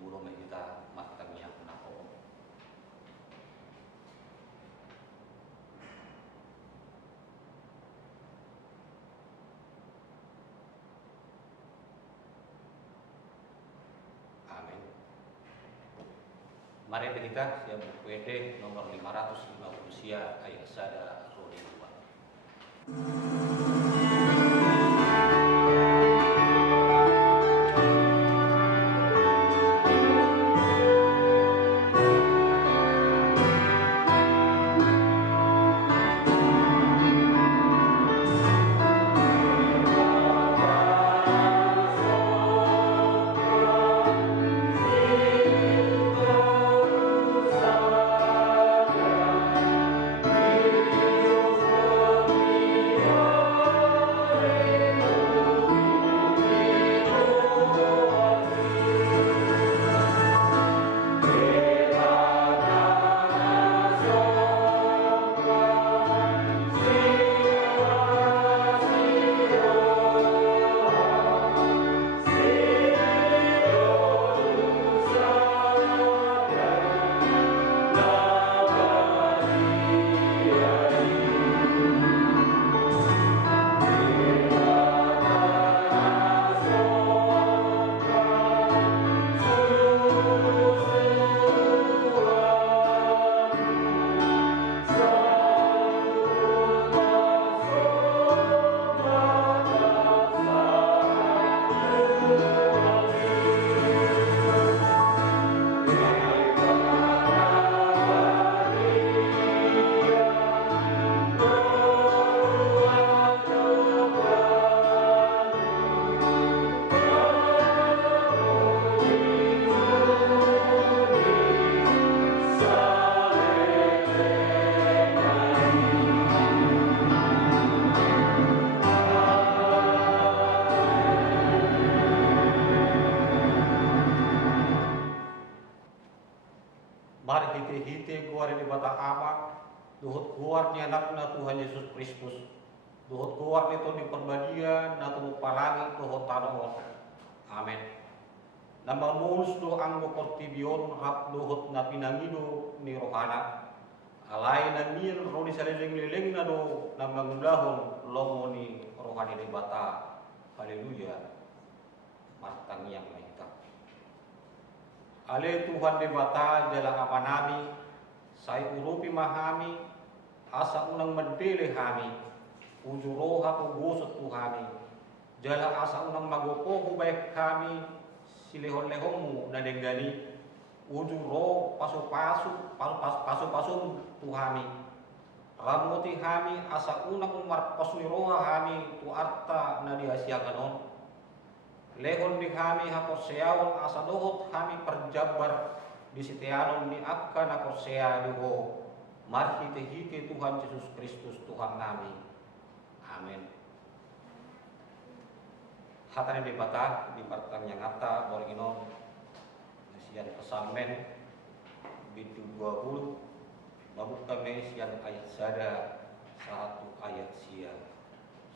Siguro may kita matangyak na ko. Amin. Mari kita siap PD nomor 550 sia ayat sada rodi 2. Mari hite keluar di bata ama, duhut keluar ni anakna Tuhan Yesus Kristus, duhut keluar itu di perbadian, na palangi duhut tanah. Amin. Nama mulus do anggo kortibion rap duhut na pinangido ni rohana, alai na nil roni salileng-leleng na do na mangulahon lomo ni rohani di bata. Haleluya. Martang yang kita. Ale Tuhan debata jala amanami, sai urupi mahami, asa unang mandele hami, ujuroha pugusot tuhami, jala asa unang magopo hubaik kami, silehon-lehonmu na denggani, ujuro pasu-pasu tuhami, ramuti hami asa unang umar pasuiroha hami tu arta na diasiaganon, lehon di kami hakoseaon asa dohot kami perjabar di sitianon ni akka na kosea diho. Mari hite Tuhan Yesus Kristus Tuhan kami. Amin. Hatane di bata di partang yang ngata borginon sian pesamen bidu 20 babuk kami sian ayat sada satu ayat sia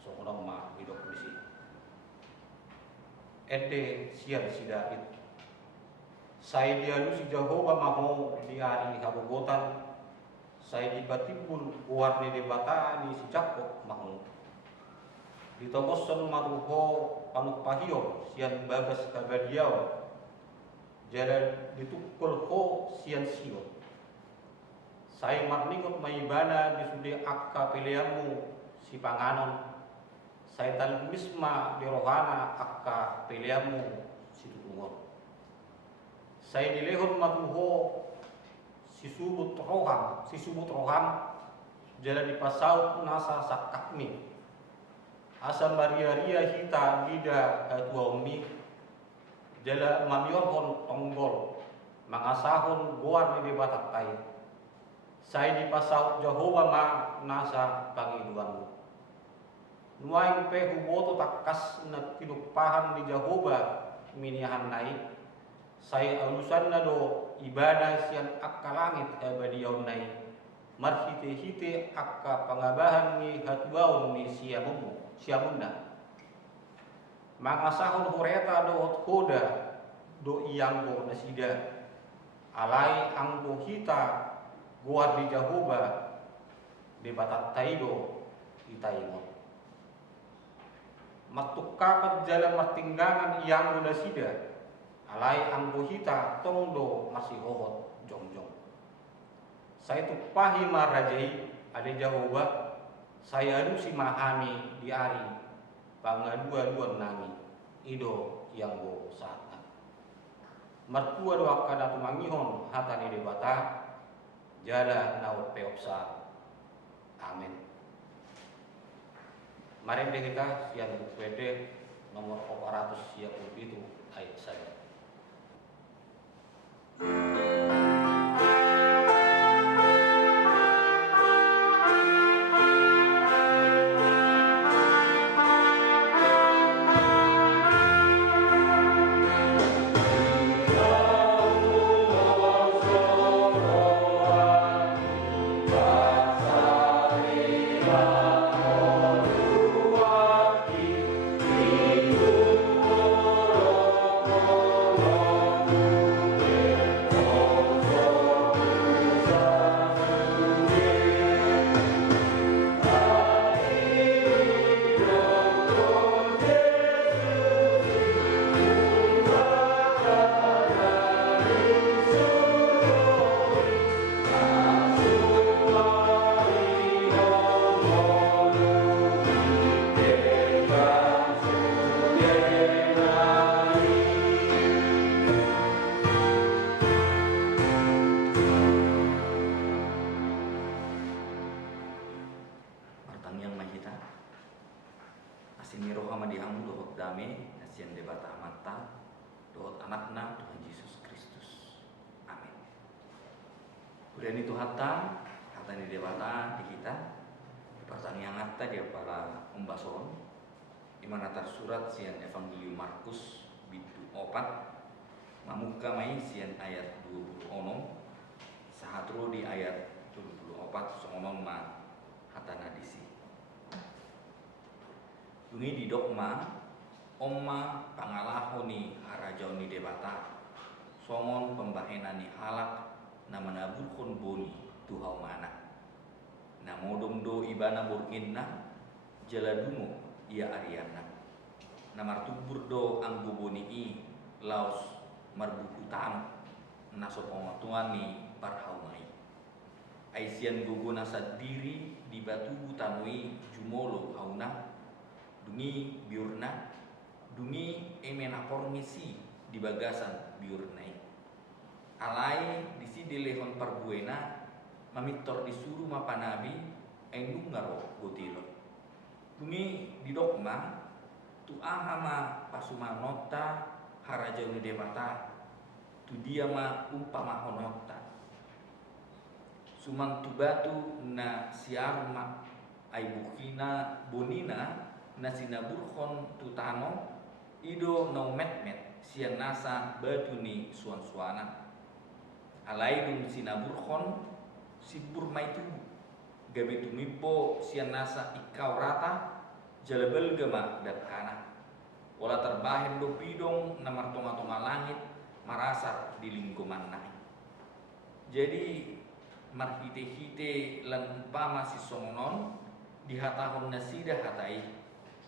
sokonong ma bidok polisi. Ede sian si David. Saya dialu si Jehovah maho di hari habogotan. Saya dibatimbul kuarni debata ni si Jakob maho. Ditogosan maruho panuk pahio sian bagas kabadiau. Jala ditukul ho sian sio. Saya marningot maibana disude akka pilihanmu si panganon. Saya talmisma di rohana akka pilihanmu si tutungor. Saya dilehon matuho si subut roham jala dipasaut nasa sakakmi. Asa maria-ria hita lida atuaumi jala mamiorhon tonggol mangasahon goar ni batatai. Saya dipasaut Jehovah ma nasa pangiduanmu. Nuaing pe huboto takas na tinupahan ni Jehovah minihan nai. Saya alusan na do ibadah sian akka langit abadiyaw nai. Marhite-hite akka pangabahan ni hatuaw ni siamunda. Mangasahon hureta do hotkoda do iyanggo nasida alai anggo hita guar di Jahoba de batat taido itaimon matuk kapat jalan martinggangan iyanggo nasida alai anggo hita tongdo masih hohot jongjong saya tu pahi marajai ada Jahoba saya adu si mahami di ari pangadua-dua nami ido yang go saat mertua doa kada tumangihon hatani debata jala naut peopsa amin. Mari kita siang PD nomor 400 siap itu ayat saja. Kemudian itu hatta di dewata di kita pertanyaan hatta dia para umbason di mana tersurat sian Evangelium Markus bitu 4 mamuka mai sian ayat 20 sahatro di ayat 24 songonon ma hatana disi dungi di dogma omma pangalahoni harajoni debata songon pembahenani halak nama naburkon boni tuhau mana namodom do ibana burkinna jaladumo ia ariana namartubur do anggo boni i laos marbukutan nasopomatuani parhaumai aisian guguna sadiri di batu tanui jumolo hauna dungi biurna dungi emenapor misi di bagasan biurnai alai disi dilehon parbuena mamitor disuruh mapanabi engungaro gotilo dungi di dogma tu ahama pasumanota harajoni debata tu dia ma umpama honota sumang tubatu na siarma aibukina bonina na sinaburhon tutano ido no met sian nasa batuni suan-suana alaidun sinaburhon sibur maitu gabe tumipo sian nasa ikau rata jalabel gama dakana wala terbahen do pidong namar tonga-tonga langit marasar di lingkungan nahi jadi marhite-hite lan pama si songnon di hatahon nasida hatai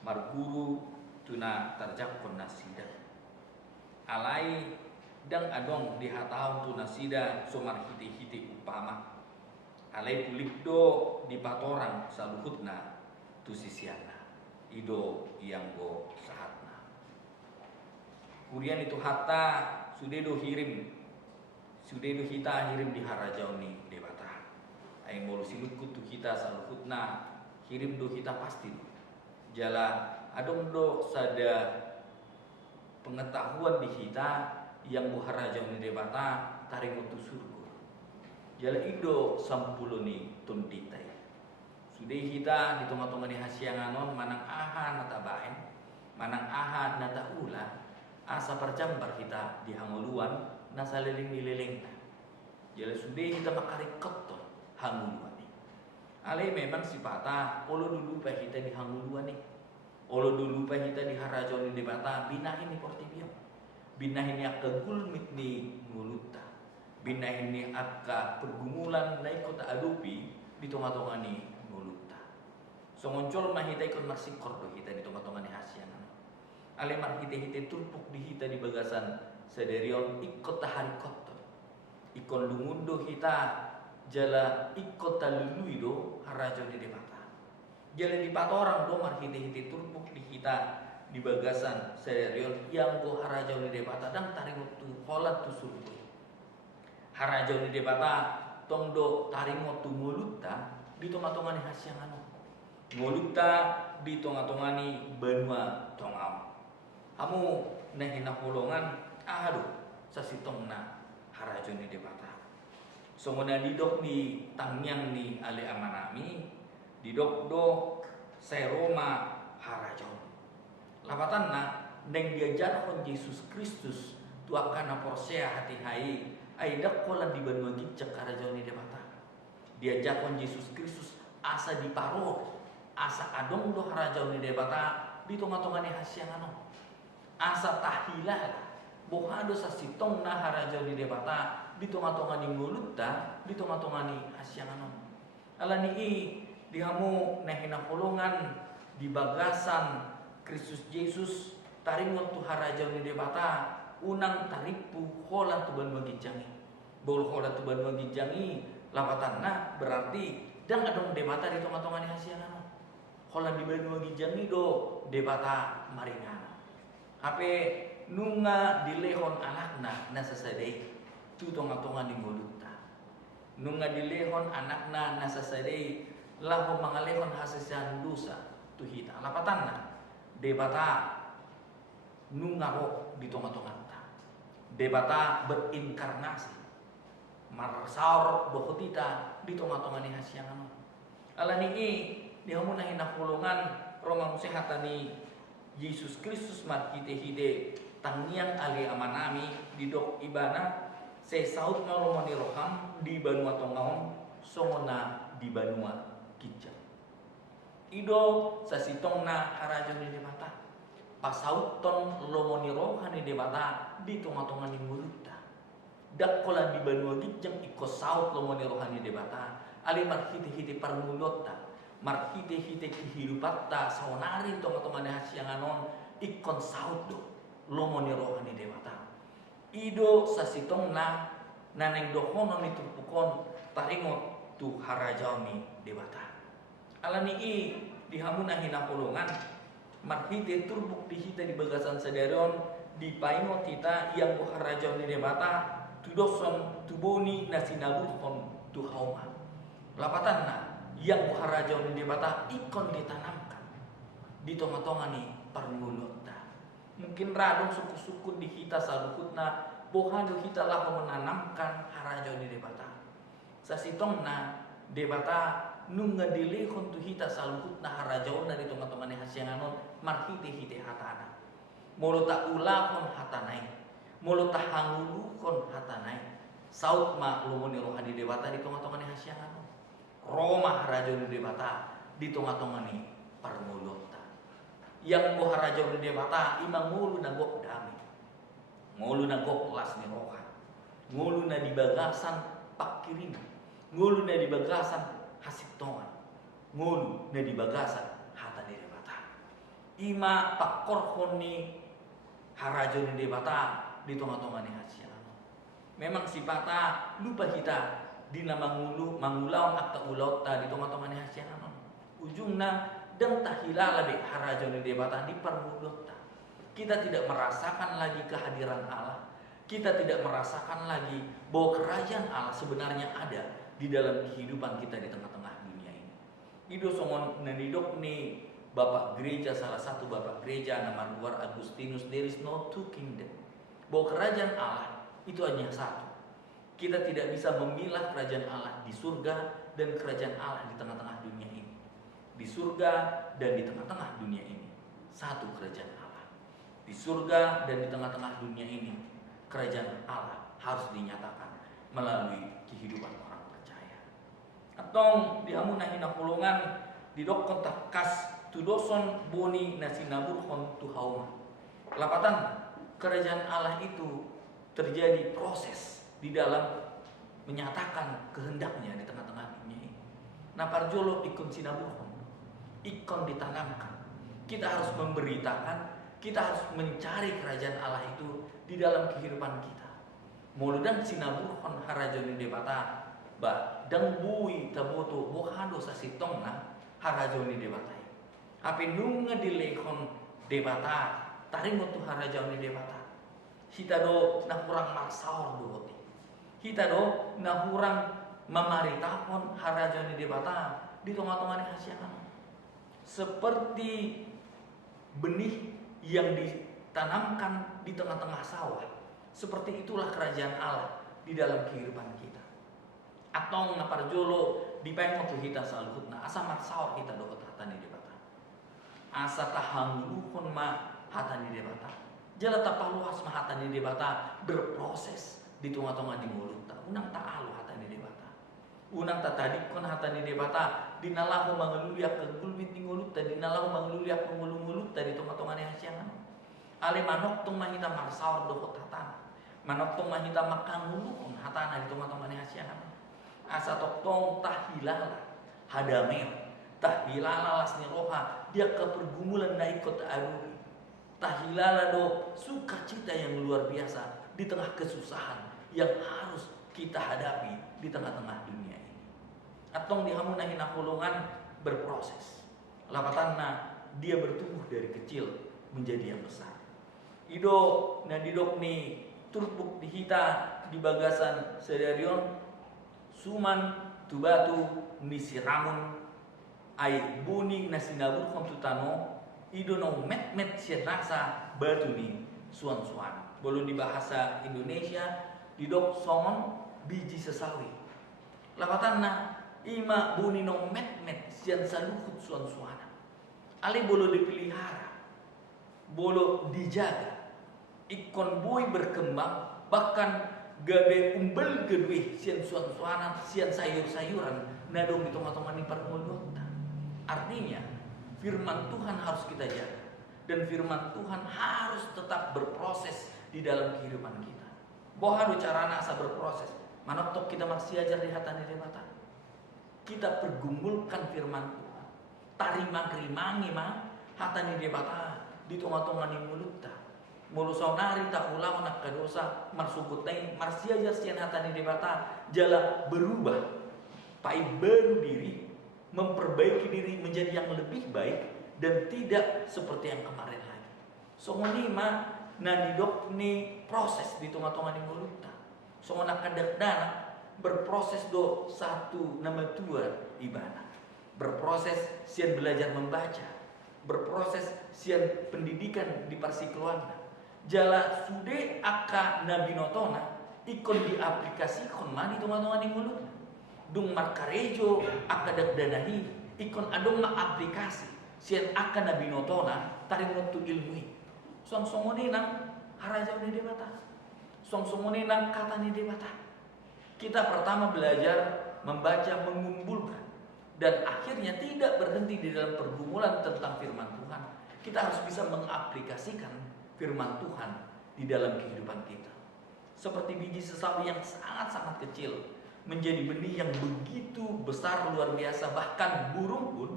marguru tuna terjakon nasida alai dang adong di hatahon tu nasida somar hite-hite upama alai pulikdo di patorang saluhutna tu sisiana ido yang go sahatna kemudian itu hatta sudedo hita hirim di harajauni debata aing bolu silukut tu kita saluhutna hirim do kita pasti jala adong do sada pengetahuan di kita yang buharajauni debata taringutu surga jala ido sampuluni tunditai sudah kita di tengah-tengah di hasianganon manang aha nata baen manang aha nata ula asa perjambar kita di hanguluan nasa leling jala sudah kita makarikot to hanguluan ni alai memang sipata olo dulu pa kita di hanguluan ni olo dulu pa kita di harajauni debata binahin ni portibio binahin ni akka gulmit ni nguluta, binahin ni akka pergumulan na ikot adupi di tonga-tonga ni nguluta. So ngoncol mahita ikon marsikor do hita di tonga-tonga ni hasyan. Alemar hite-hite turpuk di hita di bagasan sederion ikot taharikot. Ikon lungundo hita jala ikot talului do harajo di debata. Jala di patorang do mar hite-hite turpuk di hita di bagasan sederion yang go harajo di debata dan tarimut tu holat tu surga. Harajo di debata tongdo tarimut tu nguluta di tonga-tonga ni hasyan anu. Nguluta di tonga-tonga ni benua tongam. Amu nahina holongan aduh sasitong na harajo ni debata. So ngona didok ni tangyang ni ale amanami didok do seroma harajo. Lapatan na neng diajarkon Yesus Kristus tu akan porsea hati hai ai dakkola di benua gicek harajo ni debata. Diajarkon Yesus Kristus asa di paro asa adong do harajo ni debata di tonga-tonga ni hasyan anu. Asa tahilal bohado sa sitong na harajo di debata di tonga-tonga ni nguluta di tonga-tonga ni hasyan anu. Ala ni di hamu nahina holongan di bagasan Kristus Yesus taringot tu harajo ni debata unang taripu hola tu banua gijangi. Bol hola tu banua gijangi lapatan na berarti dang adong debata di tonga-tonga ni hasyan anu. Hola di banua gijangi do debata maringan. Ape nunga dilehon anakna nasasadai tu tonga-tonga ni nguluta. Nunga dilehon anakna nasasadai lahu mangalehon hasisan dosa tu hita. Lapatan na debata nunga roh di tonga-tonga ta. Debata berinkarnasi. Marsaur dohotita di tonga-tonga ni hasyan anu. Ala ni di hamu nahina hulungan Roma musehatani Yesus Kristus mar hite-hite tangiang ali amanami di dok ibana se saut ngalomoni roham di banua tongaon songona di banua kijang. Ido sasitong na harajo ni debata pasaut ton lomoni rohan ni debata di tonga-tonga ni nguluta. Dakkola di banua kijang iko saut lomoni rohan ni debata ali mar hite-hite parmulota mar hite-hite kehidupatta saonari tonga-tonga ni hasyan anon ikon saut do lomoni rohani debata. Ido sasitong na naneng dohono ni turpukon taringot tu harajau ni debata. Alani di hamuna hina polongan mar hite turbuk di hita di bagasan sadarion di paingot kita yang bu harajau ni debata tu doson tu boni nasinaburhon tu hauma. Lapatan na yang buharajau ni debata ikon ditanamkan di tonga-tonga ni parmulota. Mungkin radong suku-suku di kita saluhutna bohado kita lah menanamkan harajau ni debata. Sasitong na debata nunga dilehon tu kita saluhutna harajau na di tonga-tonga ni hasyanon marhite-hite hatana. Molota ulahon hatanai, molota hanguluhon hatanai. Saut ma lumoni rohani debata di tonga-tonga ni hasyanon. Roma harajo ni debata di tonga-tonga ni parmulota. Yang bo harajo ni debata imang ngulu na gok dami. Ngulu na gok las ni roha. Ngulu na di bagasan pakirina. Ngulu na di bagasan hasiptongan. Ngulu na di bagasan hata ni debata. Ima pakorhon ni harajo ni debata di tonga-tonga ni hasyan. Memang sipata lupa kita di nama mangulaw at kaulauta di tonga-tonga ni hasyan anon. Ujungna dan tahilala be harajo ni debata di parmulota. Kita tidak merasakan lagi kehadiran Allah. Kita tidak merasakan lagi bahwa kerajaan Allah sebenarnya ada di dalam kehidupan kita di tengah-tengah dunia ini. Ido songon nanidok ni Bapak gereja, salah satu Bapak gereja nama luar Agustinus, there is no two kingdom. Bahwa kerajaan Allah itu hanya satu. Kita tidak bisa memilah kerajaan Allah di surga dan kerajaan Allah di tengah-tengah dunia ini. Di surga dan di tengah-tengah dunia ini satu kerajaan Allah. Di surga dan di tengah-tengah dunia ini kerajaan Allah harus dinyatakan melalui kehidupan orang percaya. Atau di hamuna hina kulungan di dok kontak kas tudoson boni nasinaburhon tu hauma. Lapatan kerajaan Allah itu terjadi proses di dalam menyatakan kehendaknya di tengah-tengah dunia ini. Nah parjolo ikon sinabuhon, ikon ditanamkan. Kita harus memberitakan, kita harus mencari kerajaan Allah itu di dalam kehidupan kita. Muludan sinabuhon harajoni debata, ba dang bui taboto bohado sa sitongna harajoni debatai. Api nunga dilehon debata, taringot tu harajoni debata. Hita do na kurang marsaor do. Kita do na kurang mamaritahon harajoni debata di tengah-tengah hasianan. Seperti benih yang ditanamkan di tengah-tengah sawah. Seperti itulah kerajaan Allah di dalam kehidupan kita. Atau ngaparjolo di pengo tu hita salhutna asa marsaor hita do hatani debata. Asa tahangluhon ma hatani debata. Jala tapaluas ma hatani debata berproses di tengah-tengah di mulut ta unang taalu hatani debata unang tatadik kon hatani debata dinalahu mangeluliak ke gulbit ni ngulut ta dinalahu mangeluliak ke ngulu-ngulut ta di tengah-tengah ni hasiangan ale manok tong mahita marsaor do hatana manok tong mahita makangulukon hatana di tengah-tengah ni hasiangan asa toktong tahilala hadameo tahilala lasni roha dia ke pergumulan na ikut adu tahilala do sukacita yang luar biasa di tengah kesusahan yang harus kita hadapi di tengah-tengah dunia ini. Atong dihamunahin nakulungan berproses. Lapatanna dia bertumbuh dari kecil menjadi yang besar. Ido nadidok ni turbuk dihita di bagasan sedarion suman tubatu nisiramun ai buni nasinabur kontutano ido no met sirasa batu ni suan-suan. Boleh di bahasa Indonesia didok songon biji sesawi. Lapatanna ima buni no met sian saluhut suan-suana. Ali bolo dipelihara, bolo dijaga. Ikon bui berkembang bahkan gabe umbel gedui sian suan-suana, sian sayur-sayuran nadong di tengah-tengah ni parmulota. Artinya firman Tuhan harus kita jaga dan firman Tuhan harus tetap berproses di dalam kehidupan kita. Bohado carana asa berproses. Manoktok kita masih ajar di hatani debata. Kita pergumulkan firman Tuhan. Tarima kerimangi ma hatani debata di tengah-tengah ni mulutta. Mulusonari tak ulang nak kadosa marsubutai masih ajar sian hatani debata jala berubah. Pai baru diri, memperbaiki diri menjadi yang lebih baik dan tidak seperti yang kemarin lagi. Songonima nadidok ni proses di tengah-tengah ni mulutta. Songona kadakdana berproses do satu nama tua ibana. Berproses sian belajar membaca. Berproses sian pendidikan di parsikeluarna. Jala sude aka nabi notona ikon diaplikasikan ma di tengah-tengah ni mulutna. Dung markarejo aka dakdanahi ikon adong ma aplikasi sian aka nabi notona taring waktu ilmui. Song-songone nang harajaw ni debata. Song-songone nang kata ni debata. Kita pertama belajar membaca, mengumpulkan, dan akhirnya tidak berhenti di dalam pergumulan tentang firman Tuhan. Kita harus bisa mengaplikasikan firman Tuhan di dalam kehidupan kita. Seperti biji sesawi yang sangat-sangat kecil menjadi benih yang begitu besar luar biasa, bahkan burung pun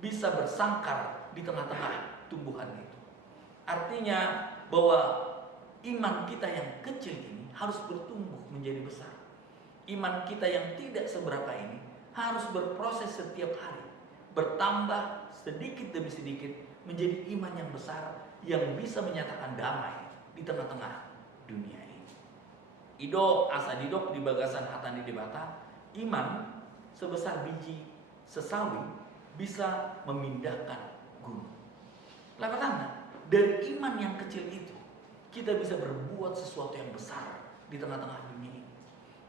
bisa bersangkar di tengah-tengah tumbuhan itu. Artinya bahwa iman kita yang kecil ini harus bertumbuh menjadi besar. Iman kita yang tidak seberapa ini harus berproses setiap hari, bertambah sedikit demi sedikit menjadi iman yang besar yang bisa menyatakan damai di tengah-tengah dunia ini. Ido asa didok di bagasan hatani debata, iman sebesar biji sesawi bisa memindahkan gunung. Lakukan dari iman yang kecil itu, kita bisa berbuat sesuatu yang besar di tengah-tengah dunia ini.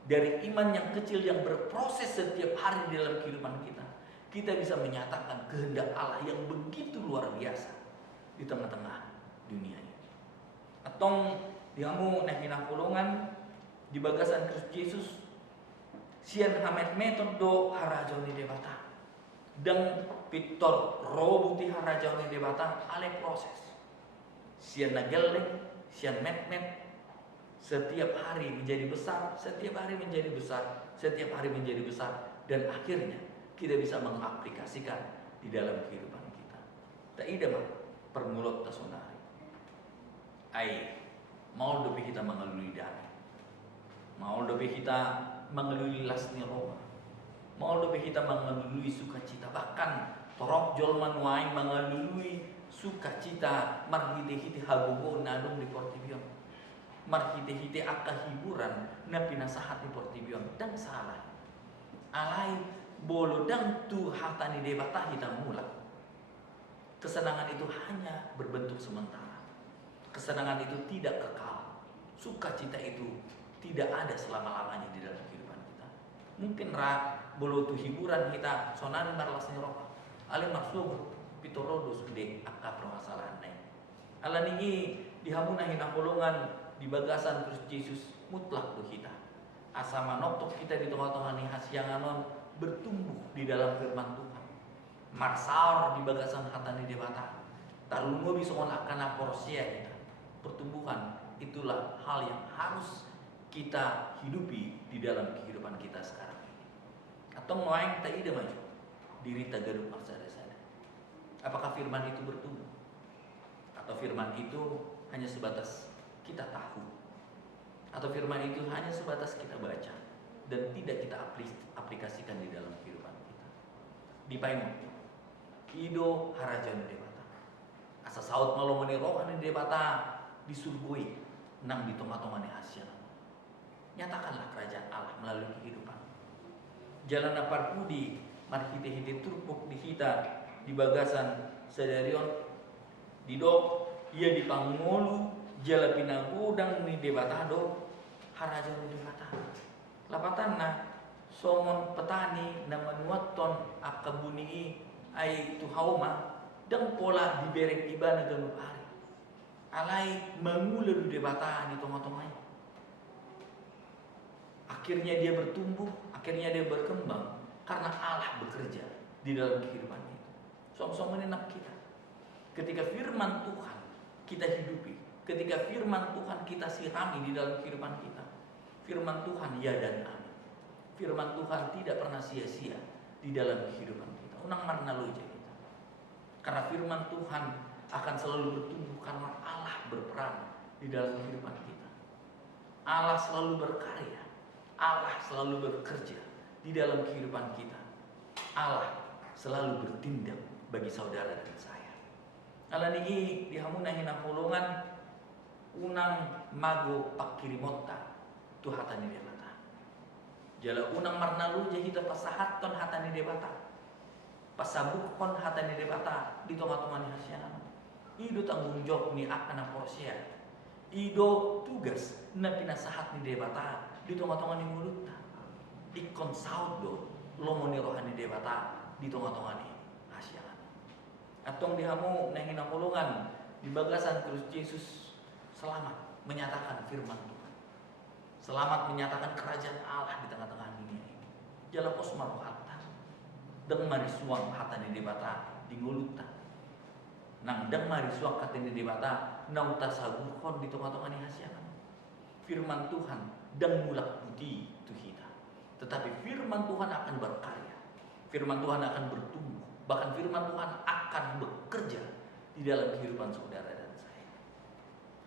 Dari iman yang kecil yang berproses setiap hari di dalam kehidupan kita, kita bisa menyatakan kehendak Allah yang begitu luar biasa di tengah-tengah dunia ini. Atong diamu nehina kulungan di bagasan Kristus Yesus, sian hamet metodo harajaw ni debata, dan pitor robuti harajaw ni debata ale proses. Sian nageleng sian met-met setiap hari menjadi besar, setiap hari menjadi besar, setiap hari menjadi besar, dan akhirnya kita bisa mengaplikasikan di dalam kehidupan kita. Tak ida mah permulut tasonari. Ai mau lebih kita mengalui damai, mau lebih kita mengalui lasnya Roma, mau lebih kita mengalui sukacita, bahkan torok jolman wain mengalui sukacita marhite-hite hagogo nadong di Portibion, marhite-hite akka hiburan na pinasahat di Portibion, dan salah alai bolo dang tu hatani debata hitam mula. Kesenangan itu hanya berbentuk sementara, kesenangan itu tidak kekal, sukacita itu tidak ada selama-lamanya di dalam kehidupan kita. Mungkin bolo tu hiburan kita sonan marlasnya roh ale maksud pitorodos de akka permasalahan naik. Ala niki dihamuna hina polongan di bagasan Kristus Yesus mutlak tuh kita. Asa manoktok kita di tengah-tengah nih hasyanganon bertumbuh di dalam firman Tuhan. Marsaur di bagasan hatani debata. Tarungo bison akan aporsia kita. Pertumbuhan itulah hal yang harus kita hidupi di dalam kehidupan kita sekarang ini. Atau ngoeng tak ide maju diri tagarup maksada-sada. Apakah firman itu bertumbuh? Atau firman itu hanya sebatas kita tahu? Atau firman itu hanya sebatas kita baca dan tidak kita aplikasikan di dalam kehidupan kita? Di paimo ido harajan debata asa saut malomoni rohani debata disurgui nang di tongah-tongah hasil. Nyatakanlah kerajaan Allah melalui kehidupan. Jalan aparpudi marhite-hite turpuk di hita di bagasan sadarion didok ia di pangolu jala pinagudang ni debatado haraja ni debata lapatan na somon petani na manuaton akabuni ay tuhauma dan pola diberek iba na ganun hari alay mangula di debata di tongah-tongah. Akhirnya dia bertumbuh, akhirnya dia berkembang karena Allah bekerja di dalam kehidupan itu. Som-som menenap kita. Ketika firman Tuhan kita hidupi, ketika firman Tuhan kita sirami di dalam kehidupan kita, firman Tuhan ya dan amin. Firman Tuhan tidak pernah sia-sia di dalam kehidupan kita. Unang marna loja kita. Karena firman Tuhan akan selalu bertumbuh karena Allah berperan di dalam kehidupan kita. Allah selalu berkarya, Allah selalu bekerja di dalam kehidupan kita. Allah selalu bertindak bagi saudara dan saya. Allah niki dihamuna hina pulungan unang mago pakirimota tu hatani debata. Jala unang marnalu jahita pasahaton hatani debata. Pasabukon hatani debata di tongah-tongah ni hasyanan. Ido tanggung jawab ni akan porsia. Ido tugas na pinasahat ni debata di tongah-tongah ni mulutna. Ikon saud do lomoni rohani debata di tongah-tongah ni hasyanan. Atong dihamu na hinapulungan di bagasan Kristus Yesus selamat menyatakan firman Tuhan. Selamat menyatakan kerajaan Allah di tengah-tengah dunia ini. Jala posma rohata. Deng marisuang hatani debata di ngulutan. Nang deng marisuang hatani debata nang tasagurkon di tengah-tengah ni hasyanan. Firman Tuhan deng mulak budi tu kita. Tetapi firman Tuhan akan berkarya. Firman Tuhan akan bertumbuh. Bahkan firman Tuhan akan bekerja di dalam kehidupan saudara dan saya.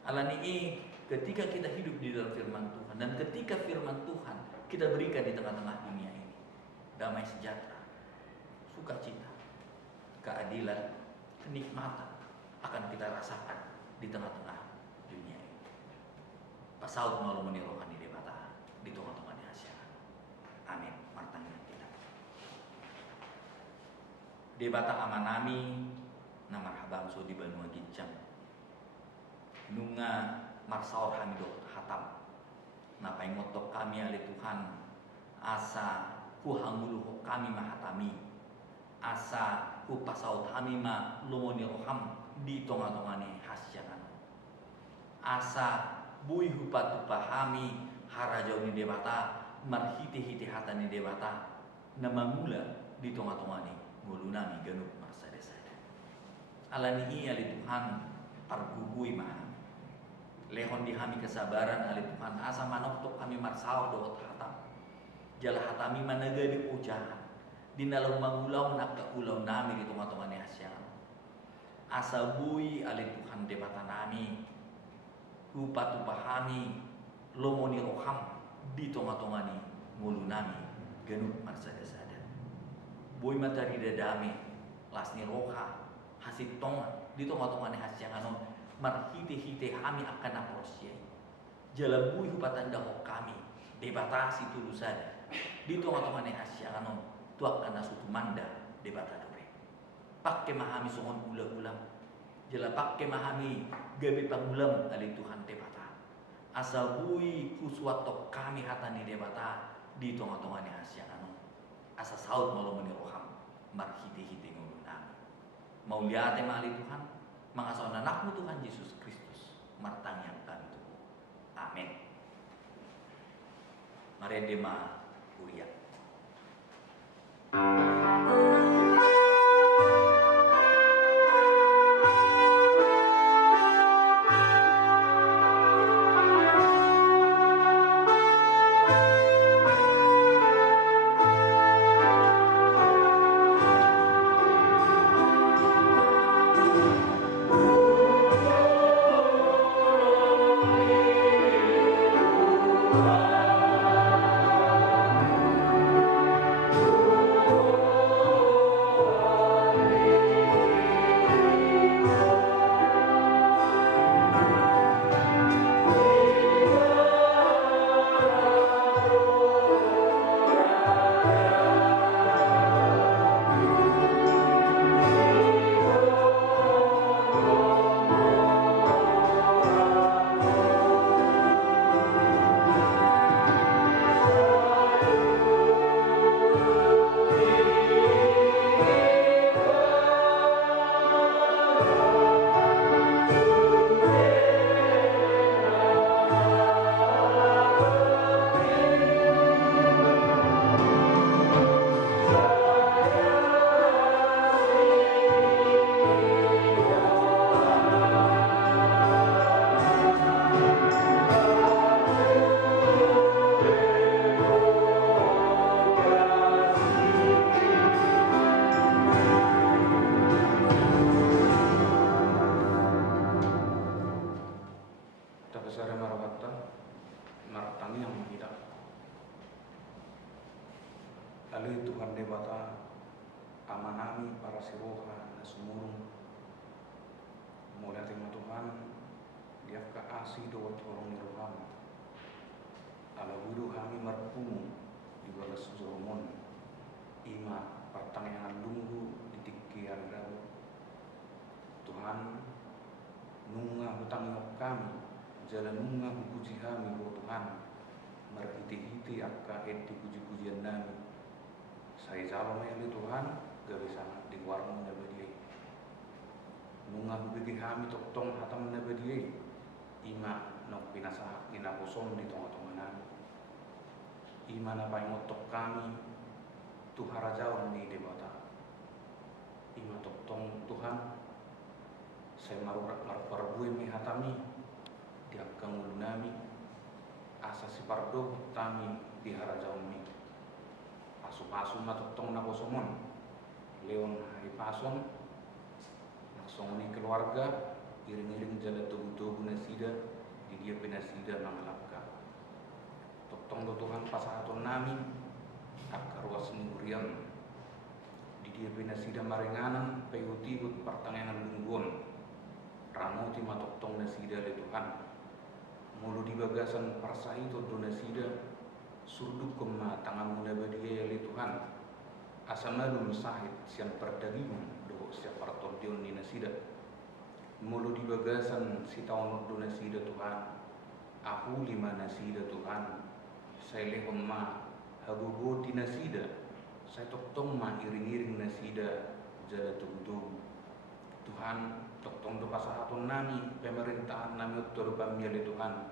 Alani ketika kita hidup di dalam firman Tuhan dan ketika firman Tuhan kita berikan di tengah-tengah dunia ini, damai sejahtera, sukacita, keadilan, kenikmatan akan kita rasakan di tengah-tengah dunia ini. Pasaut malumuni rohani debata di tengah-tengah di Asia. Amin. Martangnya kita. Debata amanami na marhabang so di Banua Gincang. Nunga marsaor hamidot hatam. Na paingotok kami ali Tuhan asa kuhanguluh kami mahatami. Asa ku pasaut kami ma lumoni roham di tongah-tongah ni hasyanan. Asa bui hupatu pahami harajau ni debata marhiti-hiti hata ni debata namangula di tongah-tongah ni ngulunami ganup marsada-sada. Alani ali Tuhan pargugui mahami. Lehon di kami kesabaran ali Tuhan asa manoktok kami marsao dohot hatam. Jala hatami managa di ujahan. Dinalau mangulau nak ulau nami di toma-toma asyan. Asa bui ali Tuhan debata nami. Upatu pahami lomoni roham di toma-toma ni ngulu nami genuk marsada-sada. Bui matari dadami lasni roha hasit tonga di toma-toma asyan anon marhite-hite kami akan aprosyai. Jala bui hupatan dahok kami debatasi tulusada di toma-toma asyan anon tuak kana sutu manda debata dobe. Pakke mahami songon ulang-ulang. Jala pakke mahami gabi pangulam ali Tuhan debata. Asa bui kuswatok kami hatani debata di toma-toma asyan anon. Asa saut malomani roham marhite-hite ngulun nami. Mau liate mali Tuhan mangasal anakmu Tuhan Yesus Kristus martang yang kami tuh. Amin. Marendema Uria. Lalu Tuhan debata amanami para siroha na sumurung mulai tema Tuhan dia ka asi do torong niroham ala guru kami marpumu di balas Solomon ima pertanyaan lunggu di tikian rabu Tuhan nunga hutang kami jalan nunga puji kami do Tuhan merhiti-hiti akka enti puji-pujian nami saya calon meli Tuhan gak bisa di warung nabadiai nunga bubigi kami tong hatam nabadiai ima nok pinasa ina kosong di tong-tong nami ima na paimotok kami Tuhara jauh di debata ima tong Tuhan saya marparbui mi hatami diakang ulunami asa si pardo tami di harajau mi pasu-pasu na tong na kosomon leon hari pason naksongoni keluarga iring-iring jala tugu-tugu nasida di dia penasida mangalapka tong Tuhan pasahaton nami akar ruas nurian di dia penasida marenganan peyuti pertengahan lungguan ranguti matok nasida le Tuhan mulu di bagasan parsahito do nasida surduk kema tangan muda badia le Tuhan asamalum sahid sian perdagingan do siap partodion ni nasida mulu di bagasan si tahun do nasida Tuhan aku lima nasida Tuhan saya lehom ma hagugo di nasida saya toktong ma iring-iring nasida jada tugu Tuhan toktong do pasahaton nami pemerintahan nami uttor pamili Tuhan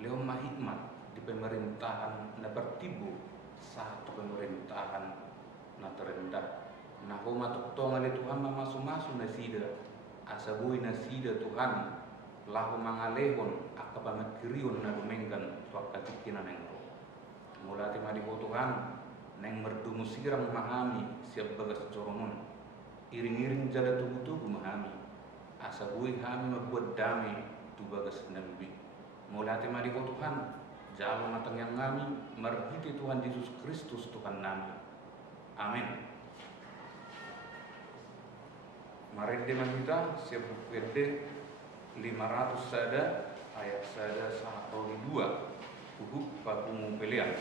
lehom ma hikmat di pemerintahan na bertibu satu pemerintahan na terendah na homa toktong ali Tuhan mamasu-masu nasida asabui nasida Tuhan lahu mangalehon akabangat kirion na dumenggan tuak katikinan yang roh. Mulati madiho Tuhan neng merdumu sirang mahami siap bagas corongon. Iring-iring jala tubuh-tubuh mahami. Asa bui hami membuat damai tu bagas nabi. Mulati madiho Tuhan jalo matang yang ngami merhiti Tuhan Yesus Kristus Tuhan nami. Amin. Mari dengan kita siap buku 500 sada ayat sada sahakrohi 2 uhuk pakumu pelian.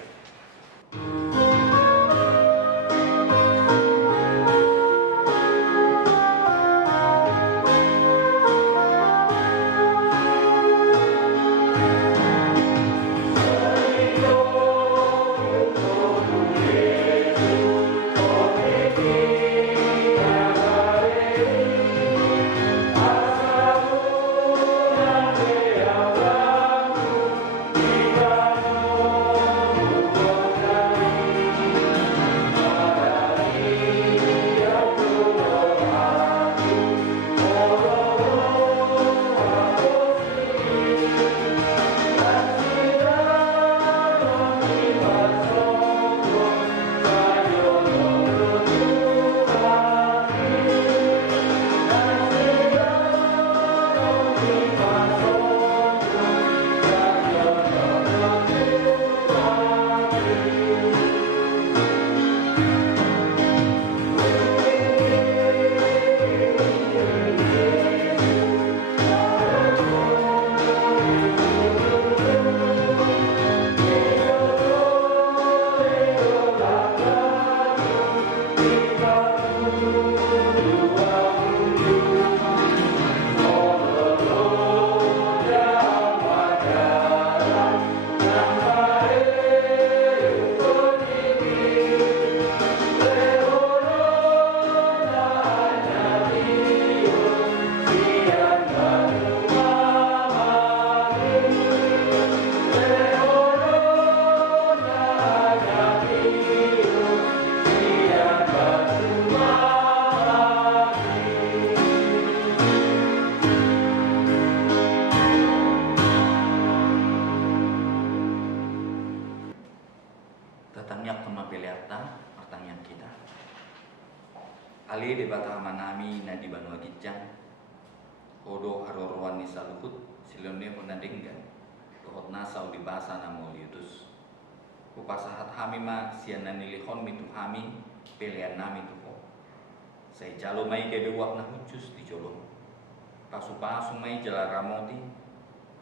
Tatangnya kemapeliata pertanyaan kita. Ali de bata manami na di Banua Gijang. Odo harorwan ni saluhut silone ponadenggan. Tohot nasau di basa namo liutus. Upasahat hami ma siana nilihon mitu hami pelean nami tuho. Saya jalo mai kebe wak na hucus di jolong. Pasu-pasu mai jala ramoti.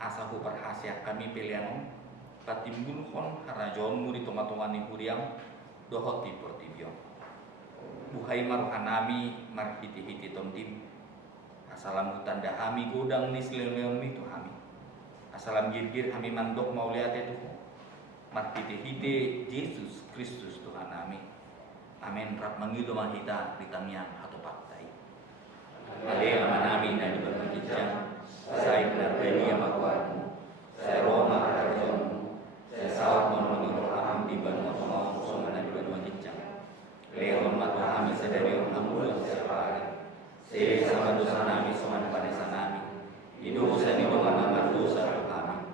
Asa hu perhasiak kami peleanon. Patimbul hon harajon muri tonga-tonga ni huriang dohot di portibion. Buhai maruhanami marhiti-hiti tontim. Asalam hutan dahami godang ni sileleon mitu hami. Asalam girgir hami mandok mauliate tuho. Marhiti-hiti Yesus Kristus Tuhan nami. Amin. Rap mangido mahita ditamian atau paktai. Ale amanami na di Banua Gijang. Saya benar-benar makuatmu. Saya Roma harajon. Sesawat monono ham di Banua Tonga somana di Banua Gijang. Leon matu hami sedari hamulan siapa. Se sama dosa nami somana pada sanami. Hidup saya di bawah nama dosa kami.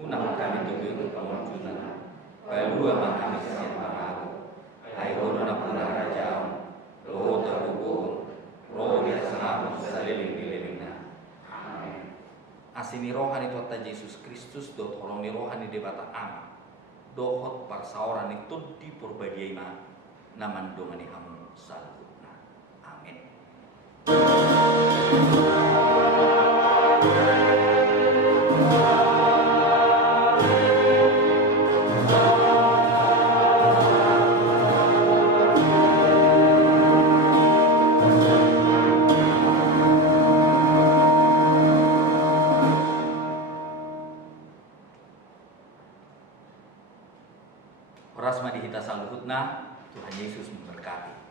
Unang kami tujuh pengunjungan. Kedua kami sesian pamaru. Ayo nona punah rajau. Roh terhubung. Roh dia sangat saliling-lilingna. Amin. Asini rohani Tuhan Yesus Kristus do tolong ni rohani debata ama. Dohot parsauran itu di purbadiai ma naman domani hamu salutna. Amin. Horas madihita saluhutna, Tuhan Yesus memberkati.